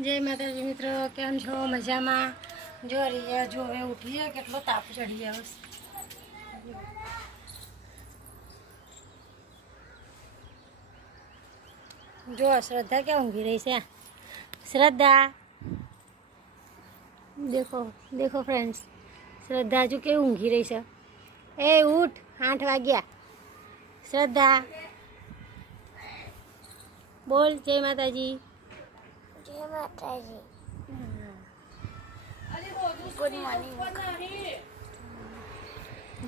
જય માતાજી મિત્રો, કેમ છો? મજામાં? જો રિયા જો હવે ઉઠી જાય કેટલો તાપ ચડી જાય બસ જો, શ્રદ્ધા ક્યાં ઊંઘી રહી છે? શ્રદ્ધા. દેખો દેખો ફ્રેન્ડ્સ શ્રદ્ધા હજુ કેવી ઊંઘી રહી છે? એ ઉઠ, આઠ વાગ્યા. શ્રદ્ધા. બોલ, જય માતાજી. જય માતાજી. ગુડ મોર્નિંગ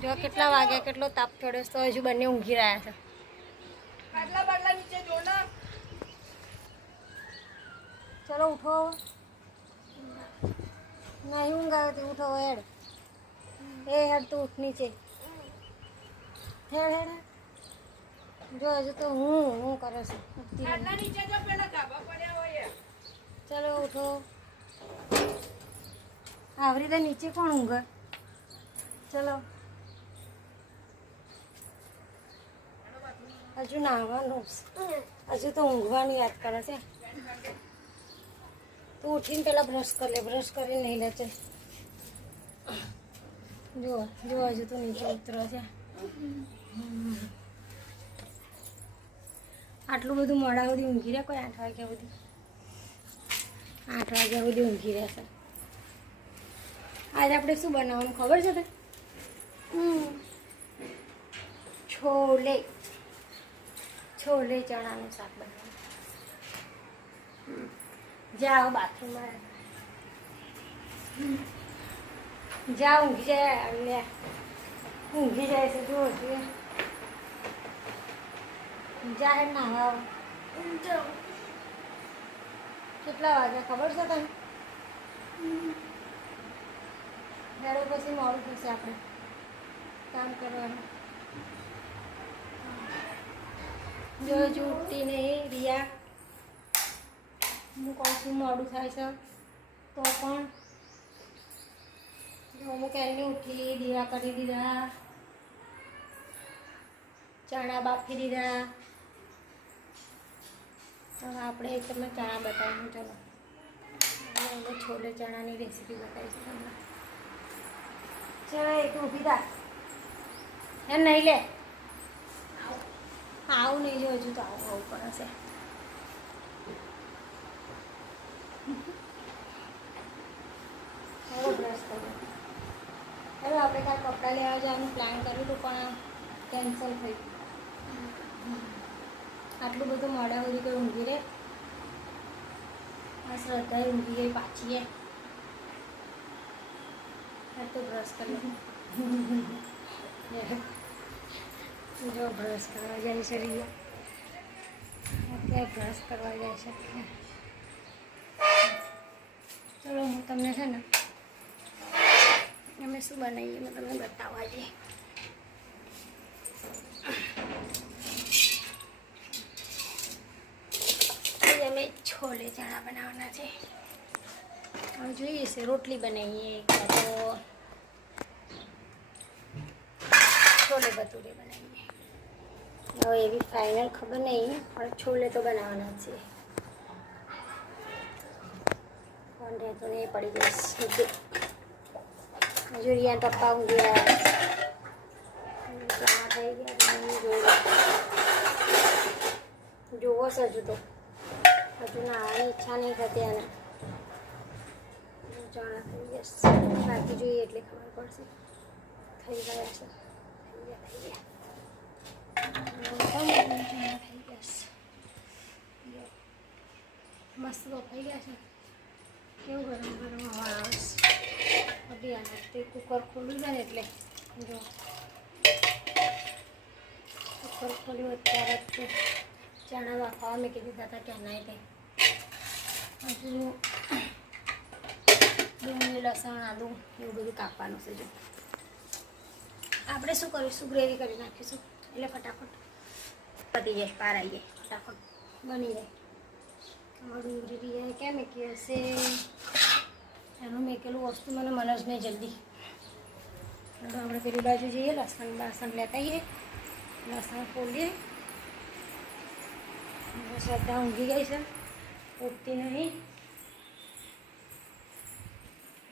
જો કેટલા વાગ્યા કેટલો તાપ ચડ્યો તો હજુ બંને ઊંઘી રહ્યા છે. ચલો ઉઠો નહીં ઊંઘ આવતી ઉઠો હેડ. એ હેડ તું ઉઠ નીચે. હેડ હેડ. જો હજુ તો હું હું કરે છે. ઉઠતી નહીં. ચલો ઉઠો. આવરી તો નીચે કોણ ઊંઘે? ચલો. હજુ નાહવાનું. હજુ તો ઊંઘવાની યાદ કરે છે. તું ઉઠીને પેલા બ્રશ કરી લે. બ્રશ કરીને નહીં લે છે જો જુઓ, હજુ તો નીચે ઉતરો છે. આટલું બધું મોડા સુધી ઊંઘી રહ્યા? કોઈ આઠ વાગ્યા સુધી? આઠ વાગ્યા સુધી ઊંઘી રહેશે. આજે આપણે શું બનાવવાનું ખબર છે તને? છોલે. છોલે ચણાનું શાક બનાવવાનું. જાઓ બાથરૂમમાં. જા ઊંઘી જાય લે ઊંઘી જાય છે જો જાય જાહેર ના કેટલા વાગ્યા ખબર છે તને? હેડો પછી મોડું થશે આપણે. કામ કરવાનું. જો નહીં રિયા, હું કહું છું મોડું થાય છે, તો પણ જો હું ક્યારની ઉઠી દીવા કરી દીધા, ચણા બાફી દીધા હવે આપણે તમને ચણા બતાવીશું ચલો. હું છોલે ચણાની રેસીપી બતાવીશ તમને. ચણા એક ઊભી થા એમ નહીં લે. આવું નહીં જો હજુ તો આવું આવું પણ હશે હવે બ્રશ કરીએ. હવે આપણે કાંઈ કપડાં લેવા જવાનું પ્લાન કર્યું હતું પણ કેન્સલ થઈ ગયું. આટલું બધું મોડા બધું કોઈ ઊંઘી રહે આ શ્રદ્ધાએ ઊંઘી ગઈ પાછી એ. તો બ્રશ કરી જો બ્રશ કરવા જાય છે રિયા. અત્યારે બ્રશ કરવા જાય છે ચલો, હું તમને છે ને, અમે શું બનાવીએ મેં તમને બતાવવા જઈએ આજે અમે છોલે ચણા બનાવવાના છે હવે જોઈએ છે રોટલી બનાવીએ કાં તો છોલે ભટુરે બનાવીએ હવે એવી ફાઇનલ ખબર નહીં પણ છોલે તો બનાવવાના જ છે કોણ રહેતો નહીં પડી જઈશ હજુ રિયા પપ્પા ઊંઘી રહ્યા ચણા થઈ ગયા તો હું જોઈ લઉં. જોવો છે હજુ તો હજુ નાવાની ઈચ્છા નહીં થતી એને ચણા થઈ જશે. બાકી જોઈએ એટલે ખબર પડશે. થઈ ગયા છે. થઈ ગયા ગયા. ચણા થઈ. મસ્ત ગયા છે. કેવું ગરમ ગરમ આવે છે. બધી આને કુકર ખોલ્યું છે ને એટલે. જો. કુકર ખોલ્યું અત્યારે ચણા બાફાવા મેં કીધી હતા ત્યાં નાઈ ગઈ હજુ ડુંગળી લસણ આદુ એવું બધું કાપવાનું છે જો આપણે શું કરીશું? ગ્રેવી કરી નાખીશું. એટલે ફટાફટ પતી જાય પાર આવી જાય, ફટાફટ બની જાય. અમારું ડુંગળી ક્યાં મેકી હશે? એનું મેકેલું વસ્તુ મને મળે જ નહીં જલ્દી. હવે આપણે પેલી બાજુ જઈએ, લસણ બાસણ લેતા આવીએ લસણ ફોલીએ. હવે શ્રદ્ધા ઊંઘી ગઈ છે. ઉઠતી નહીં.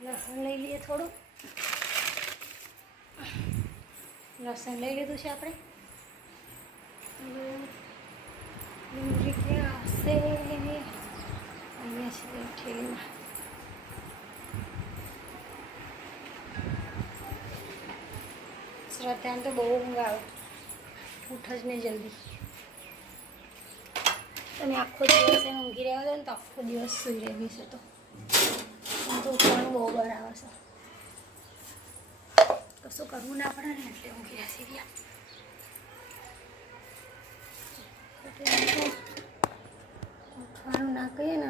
લસણ લઈ લઈએ થોડું. લસણ લઈ લીધું છે આપણે. ડુંગળી ક્યાં હશે અહીંયા છે ઠેલીમાં. શ્રદ્ધાને તો બહુ ઊંઘ આવે. ઉઠ જ નહીં જલ્દી. તમે આખો દિવસ એમ ઊંઘી રહ્યો હતો ને તો આખો દિવસ સૂઈ રહેવી છે તો. ઉઠવાનું બહુ બરાબર છે. કશું કરવું ના પડે ને એટલે ઊંઘી રહેશે રહ્યા ઉઠવાનું ના કહીએ ને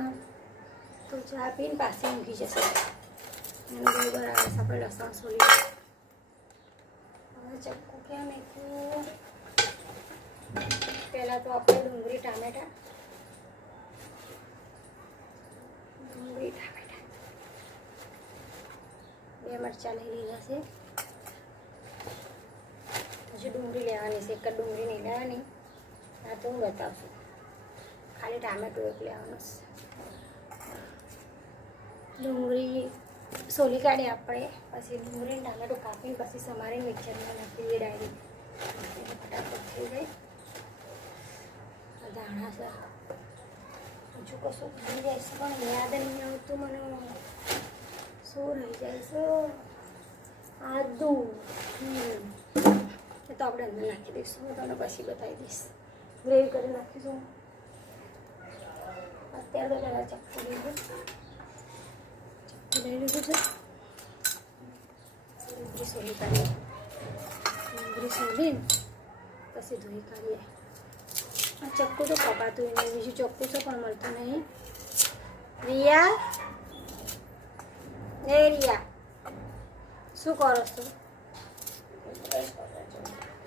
તો ચા પીને પાસે ઊંઘી જશે. એનું બહુ બરાબર છે, આપણે લસણ સોલી હવે ચક્કુ ક્યાં મેકવું? પહેલાં તો આપણે ડુંગળી, ટામેટા ડુંગળી ટામેટા બે મરચાં લઈ લીધા છે પછી ડુંગળી લેવાની છે, એક જ ડુંગળી. નહીં લેવાની આ તો હું બતાવશું ખાલી ટામેટું એક લેવાનું છે ડુંગળી સોલી કાઢી આપણે પછી ડુંગળી ટામેટું કાપીને પછી સમારી મિક્સરમાં નાખી દઈએ ડાયરેક્ટ ફટાફટ થઈ જાય ધાણા છે. હજુ કશું? ભૂલી જાય છે, પણ યાદ નહીં આવતું મને. શું રહી જાય છે? આદુ. એ તો આપણે અંદર નાખી દઈશું. હું તમને પછી બતાવી દઈશ. ગ્રેવી કરી નાખીશું. અત્યારે તો પહેલાં ચક્કુ લીધું. લઈ લીધું છે. ડુંગળી સોલી કાઢીએ. ડુંગળી સોલીને પછી ધોઈ કાઢીએ. ચક્કુ તો કપાતું નહીં બીજું ચક્કુ છે પણ મળતું નહીં રિયા એ રિયા શું કરો છો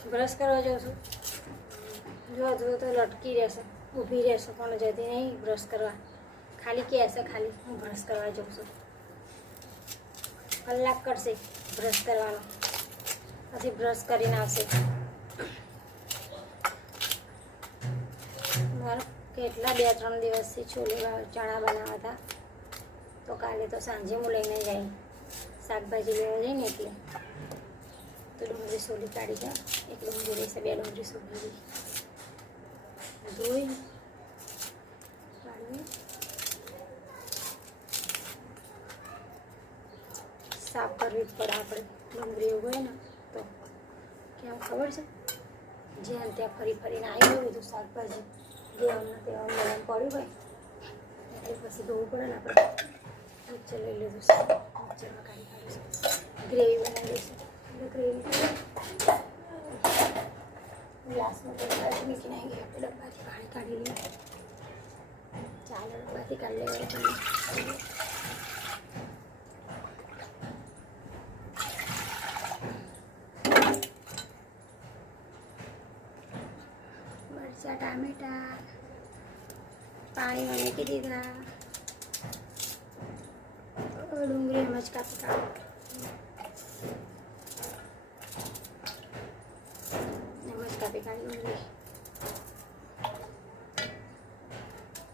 બ્રશ કરવા જાઉં છું જો જો તો લટકી રહેશે ઊભી રહેશે પણ જતી નહીં બ્રશ કરવા ખાલી કહેશે ખાલી હું બ્રશ કરવા જાઉં છું કલાક કરશે બ્રશ કરવાનો પછી બ્રશ કરીને આવશે કેટલા બે ત્રણ દિવસથી છોલે ચણા બનાવ્યા હતા. તો કાલે તો સાંજે હું લઈને જાય શાકભાજી લેવા જઈને એટલે. તો ડુંગળી સોલી કાઢી જા એક ડુંગળી રહેશે બે ડુંગળી સોલી. ધોઈ સાફ કરવી જ પડે આપણે. ડુંગળી એવું હોય ને તો. કેમ ખબર છે? જ્યાં ત્યાં ફરી ફરીને આવી ગયું બધું શાકભાજી. જે અમને તેવા મેળમ પડ્યું હોય, એટલે પછી ધોવું પડે ને આપણે. મિક્સર લઈ લીધું છે. મિક્સરમાં કાઢી કાઢીશું ગ્રેવી બનાવી દઈશું એટલે ગ્રેવી ગ્લાસમાં કાઢી મૂકી નાખી આપણે ડબ્બાથી પાણી કાઢી લઈએ. ચાલો ડબ્બાથી કાઢી લેવાનું મરચાં ટામેટા પાણીમાં મૂકી દીધા હવે ડુંગળી એમ જ કાપી કાઢો એમ જ કાપી કાઢી ડુંગળી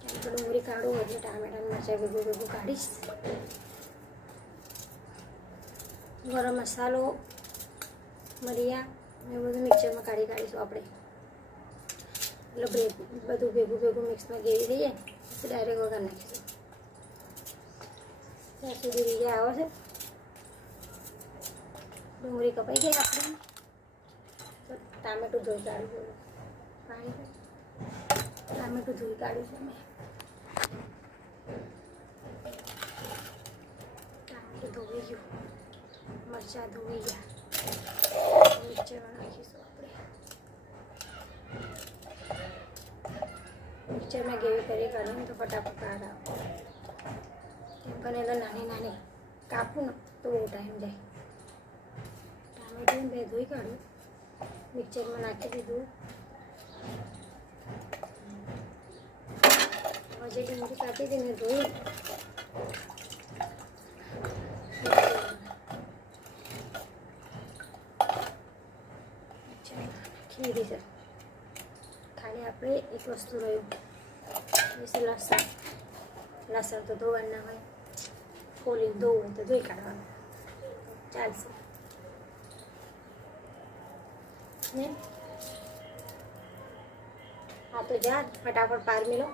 કેમ કે ડુંગળી કાઢું એટલે ટામેટા મરચાં ભેગું ભેગું કાઢીશ ગરમ મસાલો મરિયા એ બધું મિક્સરમાં કાઢી કાઢીશું આપણે એટલે બ્રેક બધું ભેગું ભેગું મિક્સમાં ગેવી દઈએ પછી ડાયરેક્ટ વગર નાખીશું ત્યાં સુધી રીજા આવે છે ડુંગળી કપાઈ ગઈ આપણે તો ટામેટું ધોઈ કાઢ્યું પાણી ટામેટું ધોઈ કાઢ્યું છે મેં ટામેટું ધોઈ ગયું મરચાં ધોઈ ગયા મિક્સરમાં નાખીશું આપણે મિક્સરમાં ગેવી કરી કાઢું તો ફટાફટ આવે. કેમ કરીને એટલે નાની નાની કાપું ને તો બહુ ટાઈમ જાય. ટામેટું બે ધોઈ કાઢું. મિક્સરમાં નાખી દીધું. હજી ડુંગળી કાપી હતી ને સર ખાલી આપણે એક વસ્તુ રહ્યું. એ છે લસણ લસણ તો ધોવાનું ના હોય ફોલી ધોવું હોય તો ધોઈ કાઢવાનું ચાલશે ને હા તો જા ફટાફટ પાર મિલો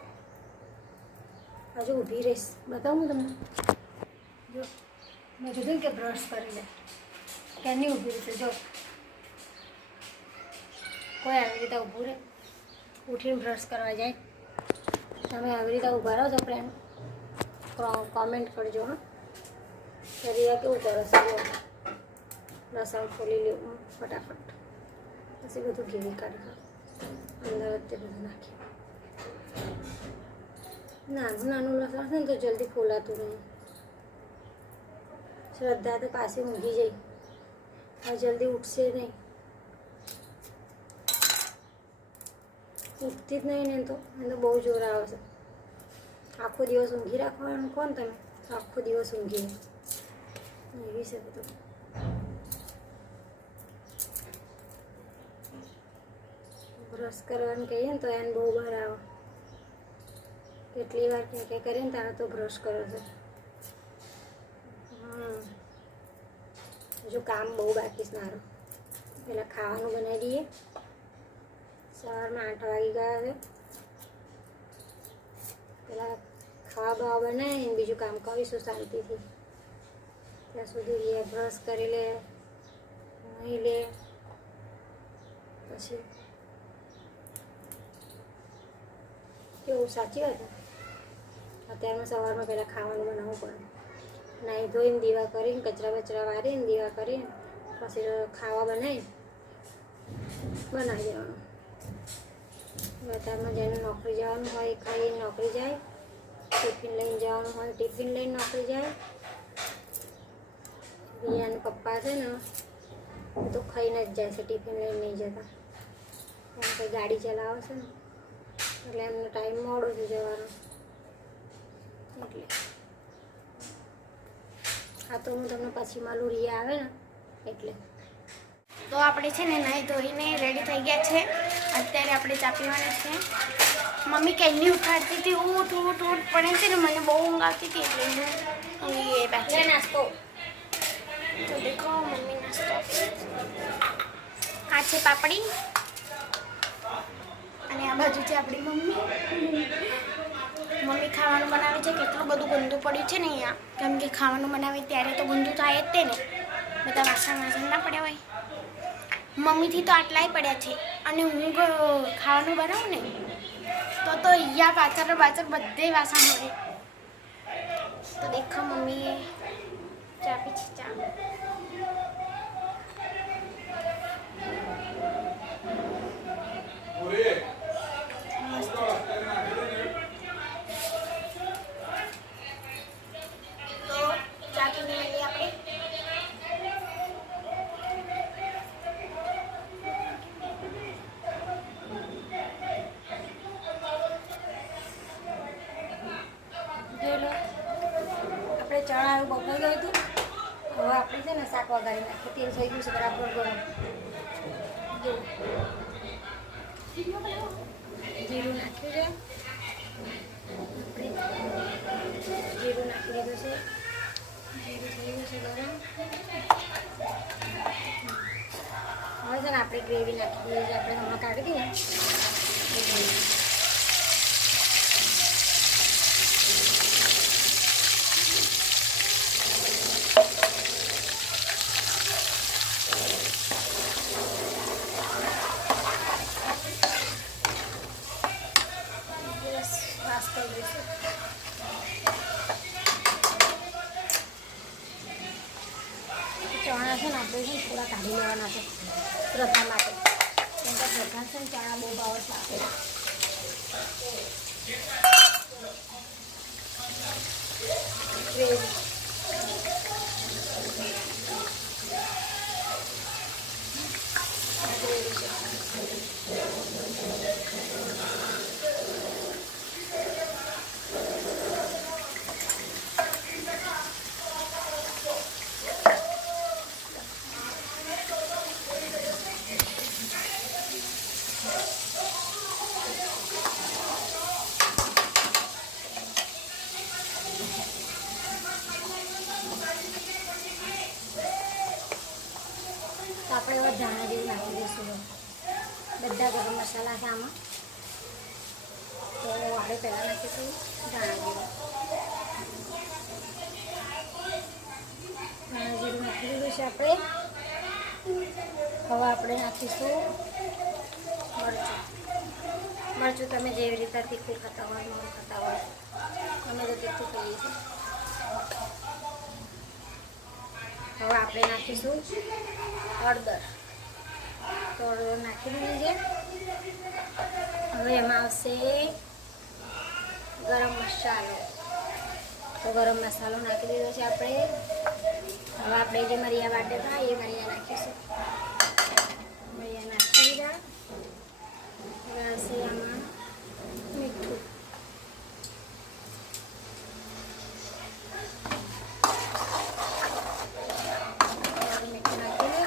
હજુ ઊભી રહીશ બતાવું તમને જો મેં કીધું ને કે બ્રશ કરી લે કેની ઊભી રહેશે જો કોઈ આવી રીતે ઊભું રહે ઉઠીને બ્રશ કરવા જાય તમે આવી રીતે ઊભા રહો તો ફ્રેન્ડ કોમેન્ટ કરજો, હા. રિયા કેવું કરો? છો લસણ ખોલી લેવું ફટાફટ. પછી બધું ઘેરી કાઢી અંદર તે બધું નાખી. નાનું નાનું લસણ છે ને તો જલ્દી ફોલાતું નહીં શ્રદ્ધા તો પાસે ઊંઘી જઈ જલ્દી ઉઠશે નહીં. ઉઠતી જ નહીં ને તો. એને તો બહુ જોર આવે છે. આખો દિવસ ઊંઘી રાખવાનું કોણ તમે? આખો દિવસ ઊંઘી. એવી છે બધું. બ્રશ કરવાનું કહીએ ને તો એને બહુ બહાર આવે. કેટલી વાર ક્યાં ક્યાં કરીએ ને તારે તો બ્રશ કરો છે. હજુ કામ બહુ બાકી છે મારું. પહેલાં ખાવાનું બનાવી દઈએ. સવારમાં આઠ વાગી ગયા છે પેલા ખાવા બાવા બનાવીને બીજું કામ કરીશું શાંતિથી ત્યાં સુધી એ બ્રશ કરી લે નહીં લે પછી કેવું સાચી વાત અત્યારમાં સવારમાં પહેલાં ખાવાનું બનાવવું પડે નાહી ધોઈને દીવા કરીને કચરા બચરા વારીને દીવા કરીને પછી ખાવા બનાવી બનાવી દેવાનું અત્યારમાં જેને નોકરી જવાનું હોય એ ખાઈને નોકરી જાય, ટિફિન લઈને જવાનું હોય ટિફિન લઈને નોકરી જાય. રિયાના પપ્પા છે ને તો ખાઈને જ જાય છે, ટિફિન લઈને નહીં જતા. એમ કંઈ ગાડી ચલાવે છે ને, એટલે એમનો ટાઈમ મોડો છે જવાનો. એટલે. હા, તો હું તમને પછી માલું રિયા આવે ને, એટલે. તો આપણે છે ને નાહી ધોઈને રેડી થઈ ગયા છે. અત્યારે આપણે ચા પીવાના છે. મમ્મી કેન્ડી ઉઠાડતી હતી. ઊઠ ઊઠ ઊઠ પણ છે ને મને બહુ ઊંઘ આવતી હતી એટલે હું એ ગઈ નાસ્તો. તો દેખો મમ્મી નાસ્તો આ છે પાપડી. અને આ બાજુ છે આપણી મમ્મી. મમ્મી ખાવાનું બનાવે છે. કેટલું બધું ગંદુ પડ્યું છે ને અહીંયા. કેમ કે ખાવાનું બનાવે ત્યારે તો ગંદુ થાય જ તે ને. બધા વાસણ વાસણ ના પડ્યા હોય. મમ્મીથી તો આટલાય પડ્યા છે. અને હું ખાવાનું બનાવું ને, તો તો અહીંયા પાછળ પાછળ બધે વાસણ હોય. તો દેખો મમ્મીએ ચા પી છે ચા. નાખીશું મરચું. મરચું તમે જેવી રીતે તીખું ખાતા હોય મોડું ખાતા હોય, અમે તો તીખું ખાઈએ છીએ. હવે આપણે નાખીશું હળદર. તો હળદર નાખી છે. હવે એમાં આવશે ગરમ મસાલો. તો ગરમ મસાલો નાખી દીધો છે આપણે. હવે આપણે જે મરિયા વાટેલા એ મરિયા નાખીશું મરિયા નાખી દીધા આવશે આમાં મીઠું મીઠું નાખીને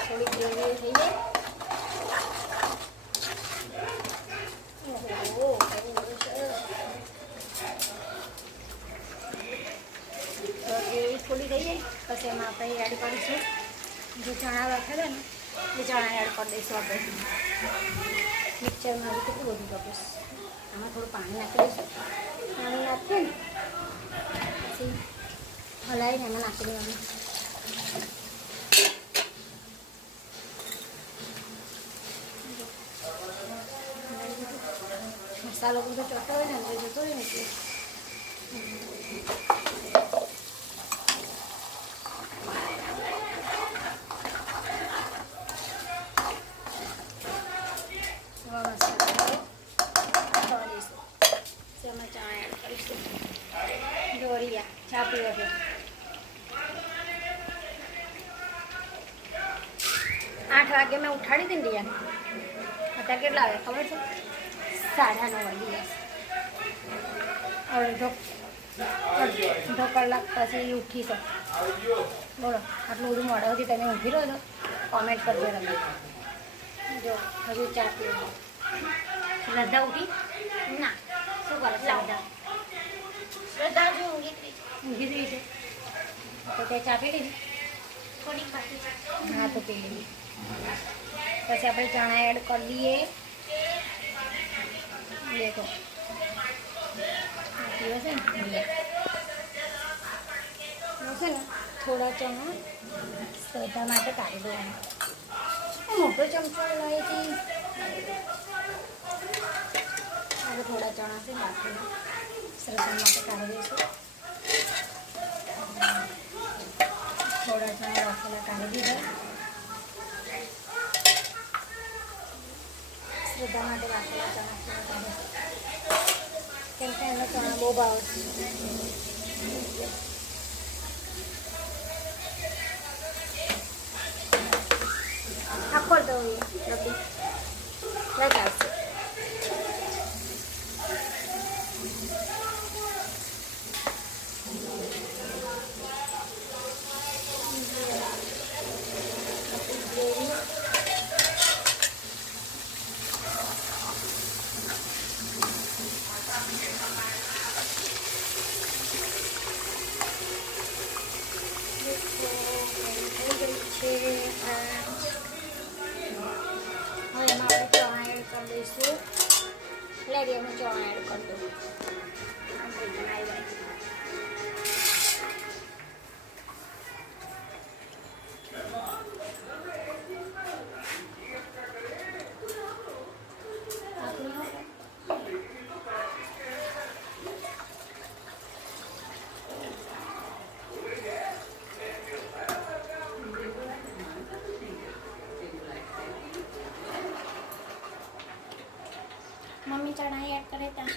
થોડી ગ્રેવી થઈ જાય થોડી પછી એમાં આપણે એડ કરીશું જે ચણા રાખેલા ને એ ચણા એડ કરી દઈશું આપણે મિક્સરમાં મારું કેટલું બધું કપીશ આમાં થોડું પાણી નાખી દઈશું. પાણી નાખીએ ને, પછી હલાવીને એમાં નાખી દેવાનું. મસાલો બધો ચોટો હોય ને અંદર જતો હોય ને એટલે હવે મસાલો થવા દઈશું તેમાં ચણા એડ કરીશું દોરિયા ચા પીવા છે આઠ વાગે મેં ઉઠાડી હતી ને રિયાને અત્યારે કેટલા વાગે ખબર છે? સાડા નવ જશે અડધો અડધો કલાક પછી ઉઠી છે બોલો આટલું બધું મોડા સુધી તમે ઊભી રહો છો? કોમેન્ટ કરજો તમે જો હજુ ચા પીવો. શ્રદ્ધા ઉઠી ના. શું કરો શ્રદ્ધા. શ્રદ્ધા જો ઊંઘી. ઊંઘી રહી છે? તો તે ચા પી લીધી? થોડીક હા તો પી લીધી. પછી આપણે ચણા એડ કરી દઈએ. પીવો છે ને થોડા ચણા શ્રદ્ધા માટે કાઢી દેવાના મોટો ચમચો લાવીથી હવે થોડા ચણા છે બાકી શ્રદ્ધા માટે કાઢી દઈશું થોડા ચણા રાખેલા કાઢી દીધા. શ્રદ્ધા માટે રાખેલા ચણા કેમ કે એમને ચણા બહુ ભાવ છે. આખો દઉં ડબ્બી લઈ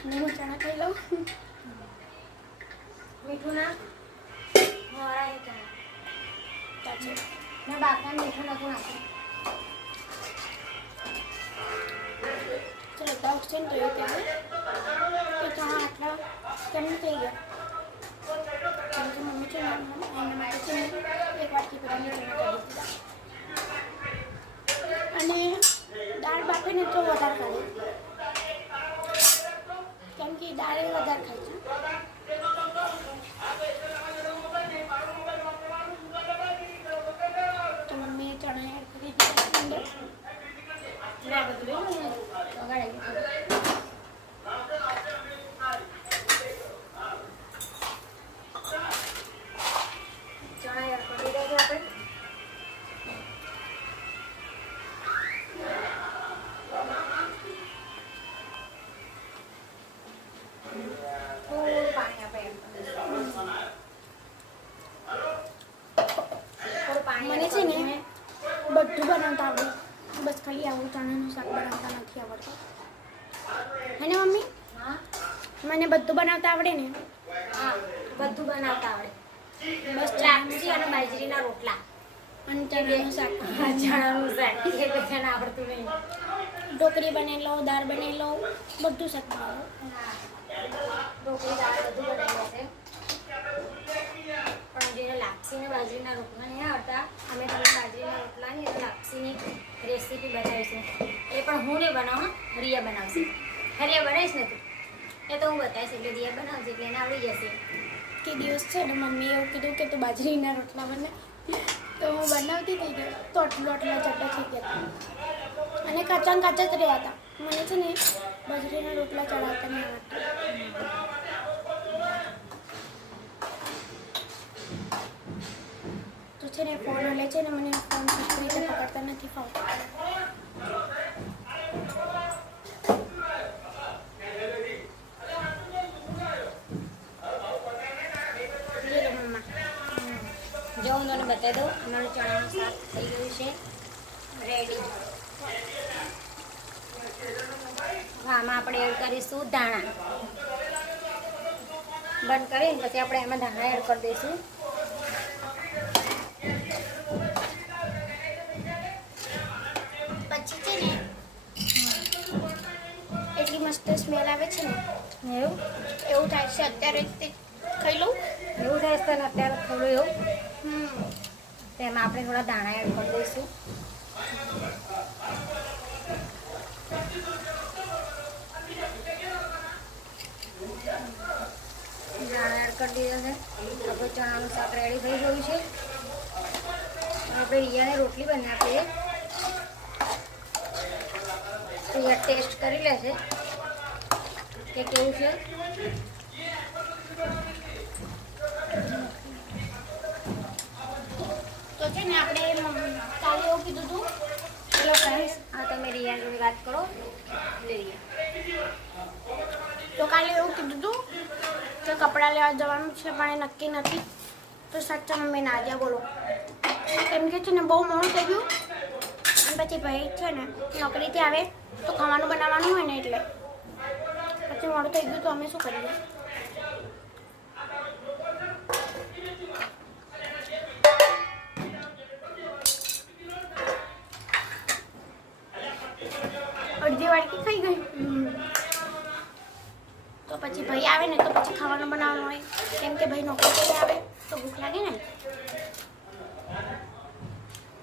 કરે ત્યાં સુધી હું ચણા બધું બનાવતા આવડે ને? હા બધું બનાવતા આવડે. બસ લાપસી અને બાજરીના રોટલા. અને ચણાનું શાક. હા ચણાનું શાક. એ બધાને આવડતું નહીં. ઢોકળી બની લો દાળ બની લો બધું શાક બનાવો. ઢોકળી દાળ બધું બનાવી લેશે. પણ જેને લાપસી ને બાજરીના રોટલા નહીં આવડતા અમે તમને બાજરીના રોટલા ને લાપસીની રેસીપી બતાવીશું. એ પણ હું નહીં બનાવું રિયા બનાવશે. હરિયા બનાવીશ ને તું? એ તો હું બતાવીશ એટલે રિયા બનાવશે એટલે એને આવડી જશે. કે દિવસ છે ને, મમ્મીએ એવું કીધું કે તું બાજરીના રોટલા બને. તો હું બનાવતી થઈ ગઈ. તો આટલો આટલા ચટ્ટા થઈ ગયા. અને કાચા ને કાચા જ રહ્યા હતા. મને છે ને બાજરીના રોટલા ચડાવતા નહીં તો છે ને, ફોન લે છે ને, મને ફોન સરખી રીતે પકડતા નથી ફાવતું લે લો મમ્મા જો હું તમને બતાવી દઉં અમારું ચણાનું શાક થઈ ગયું છે. રેડી આમાં આપણે એડ કરીશું ધાણા. બંધ કરીને પછી આપણે એમાં ધાણા એડ કરી દઈશું. પછી છે ને એટલી મસ્ત સ્મેલ આવે છે ને એવું? એવું થાય છે. અત્યારે તે ખાઈ લઉં. એવું થાય છે અત્યારે થોડું એવું? હમ. તેમાં આપણે થોડા દાણા એડ કરી દઈશું. દાણા એડ કરી દીધા છે. આપણું ચણાનું શાક રેડી થઈ ગયું છે. આપણે રિયાને રોટલી બની આપીએ. રિયા ટેસ્ટ કરી લેશે કે કેવું છે? ને આપણે કાલે એવું કીધું હતું ચલો ફ્રેન્ડ્સ હા, તમે રિયા વાત કરો. તો કાલે એવું કીધું હતું કે કપડાં લેવા જવાનું છે, પણ એ નક્કી નથી. તો સાચા મમ્મી, ના આજે બોલો. કેમ કે છે ને, બહુ મોડું થઈ ગયું. અને પછી ભાઈ છે ને નોકરીથી આવે, તો ખાવાનું બનાવવાનું હોય ને એટલે. પછી મોડું થઈ ગયું તો અમે શું કરીએ? વાટકી ખાઈ ગઈ. તો પછી ભાઈ આવે ને તો પછી ખાવાનું બનાવવાનું હોય. કેમ કે ભાઈ નોકરી કરી આવે તો ભૂખ લાગે ને.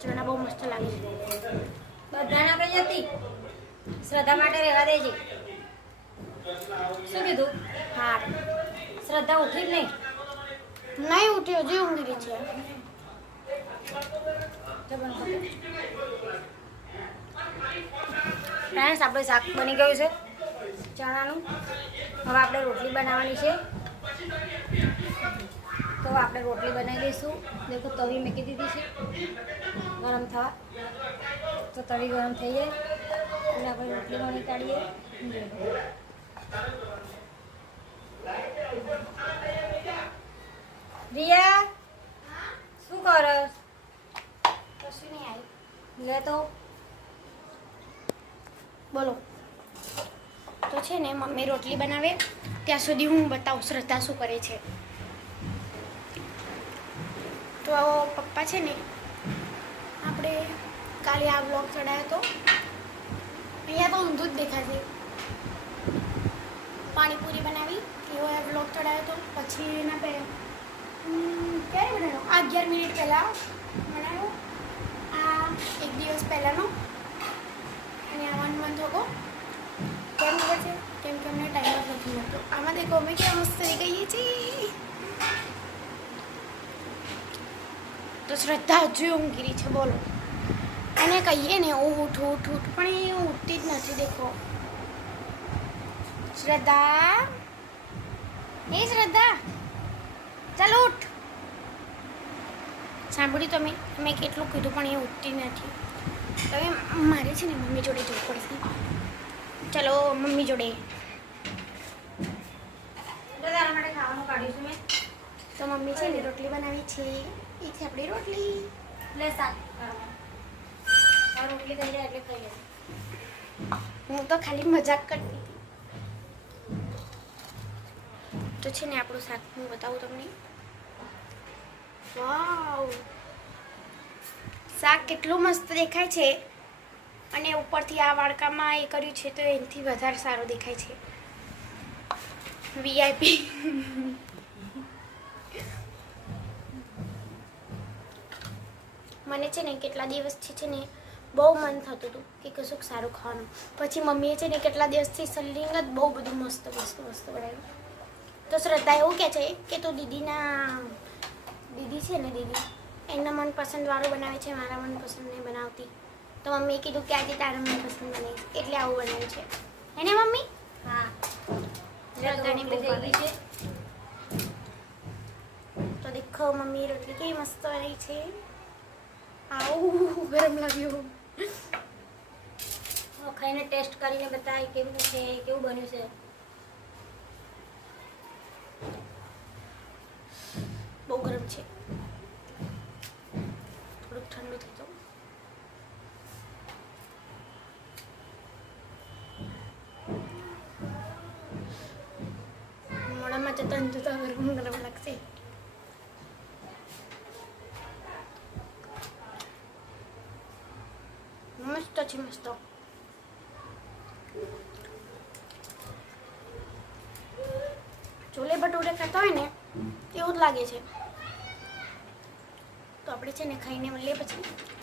ચણા બહુ મસ્ત લાગે છે. બધાને આપણે જતી. શ્રદ્ધા માટે રહેવા દેજે. શું કીધું? હા શ્રદ્ધા ઉઠી જ નહીં? નહીં ઉઠી હજી ઊંઘી છે. ફ્રેન્ડ્સ, આપણે શાક બની ગયું છે ચણાનું. હવે આપણે રોટલી બનાવવાની છે. તો આપણે રોટલી બનાવી દઈશું. દેખો, તવી મૂકી દીધી છે. ગરમ થવા. તો તવી ગરમ થઈ જાય. એટલે આપણે રોટલી બની કાઢીએ રિયા, શું કરસ કશું નહીં આવી લે તો. બોલો. તો છે ને મમ્મી રોટલી બનાવે, ત્યાં સુધી હું બતાવું, શ્રદ્ધા શું કરે છે. તો પપ્પા છે ને, આપણે કાલે આ બ્લોગ ચડાયો હતો અહીંયા તો ઊંધું જ દેખાશે. પાણીપુરી બનાવી, એવો આ બ્લોગ ચડાયો હતો પછી એના પહેલાં ક્યારે બનાવ્યો? અગિયાર મિનિટ પહેલાં બનાવ્યો. આ એક દિવસ પહેલાંનો. અને આવવાનું વન મંથ હોગો કેમ ખબર છે? કેમ કે અમને ટાઈમ જ નથી મળતો. આમાં દેખો, અમે ક્યાં મસ્ત થઈ ગઈએ છીએ. તો શ્રદ્ધા હજુ ઊંઘીરી છે, બોલો. એને કહીએ ને ઊઠ ઉઠ ઉઠ પણ એ ઉઠતી જ નથી, દેખો. શ્રદ્ધા? એ શ્રદ્ધા? ચાલો ઉઠ. સાંભળ્યું તમે? મેં કેટલું કીધું, પણ એ ઉઠતી નથી. હવે મારે છે ને મમ્મી જોડે જવું પડશે. ચલો મમ્મી જોડે. તારા માટે ખાવાનું કાઢ્યું મેં. તો મમ્મી છે ને રોટલી બનાવી છે. એ છે આપણી રોટલી. લે શાક રોટલી થઈ જાય એટલે ખાઈ જાય હું તો ખાલી મજાક કરતી હતી. તો છે ને આપણું શાક હું બતાવું તમને. વાવ. શાક કેટલું મસ્ત દેખાય છે. અને ઉપરથી આ વાડકામાં એ કર્યું છે તો એનાથી વધારે સારું દેખાય છે. વીઆઈપી મને છે ને કેટલા દિવસથી છે ને બહુ મન થતું હતું કે કશુંક સારું ખાવાનું. પછી મમ્મીએ છે ને કેટલા દિવસથી સલિંગ જ બહુ બધું મસ્ત મસ્ત મસ્ત બનાવ્યું. તો શ્રદ્ધા એવું કહે છે કે તું દીદીના, દીદી છે ને દીદી? એના મનપસંદ વાળું બનાવે છે મારા મનપસંદ નહીં બનાવતી. તો મમ્મીએ કીધું કે આજે તારા મનપસંદ બનાવીશ એટલે આવું બનાવ્યું છે. હે ને મમ્મી? હા. તો દેખો મમ્મી રોટલી કેવી મસ્ત બનાવી છે. આવું ગરમ લાગ્યું. ખાઈને ટેસ્ટ કરીને બતાય કેવું છે કેવું બન્યું છે. બહુ ગરમ છે. જતા જતા ગરમ ગરમ લાગશે મસ્ત છે મસ્ત ચોલે ભટુરે ખાતા હોય ને એવું જ લાગે છે તો આપણે છે ને ખાઈને મળીએ પછી